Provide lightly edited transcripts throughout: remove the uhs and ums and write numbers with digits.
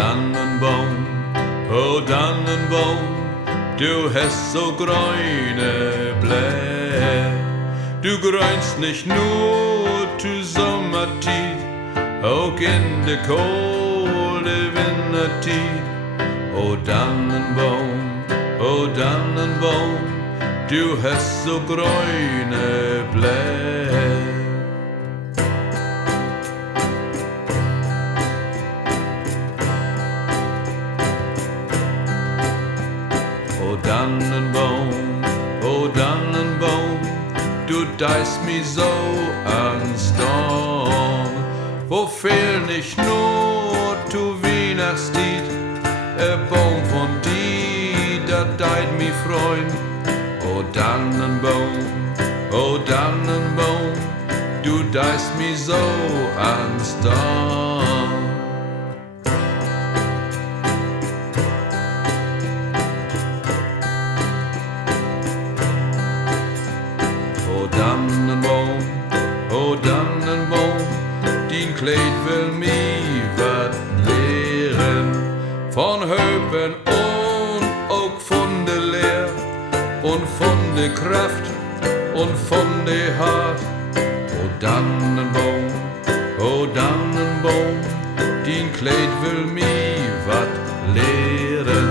Dannenbaum, du hast so grüne Blätter. Du grünst nicht nur zu Sommertid, auch in de kohle Wintertid. O Dannenbaum, du hast so grüne Blätter. O Dannenbaum, du deist mi so ans Dorn. Wo fehl nicht nur zu Weihnachtstied, Baum von die, da deit mi Freund. O Dannenbaum, du deist mi so ans Dorn. O Dannenbaum, din Kleid will mi wat lehren. Von Höpen und auch von de Lehr und von de Kraft und von de Hart. O Dannenbaum, din Kleid will mi wat lehren.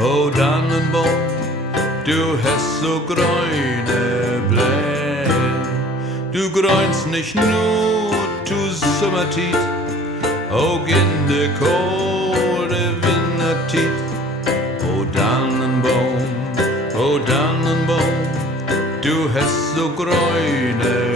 O Dannenbaum, du hast so grüne Blätter. Du grünst nicht nur zu Sommertid, auch in de kohle Wintertid. O Dannenbaum, du hast so grüne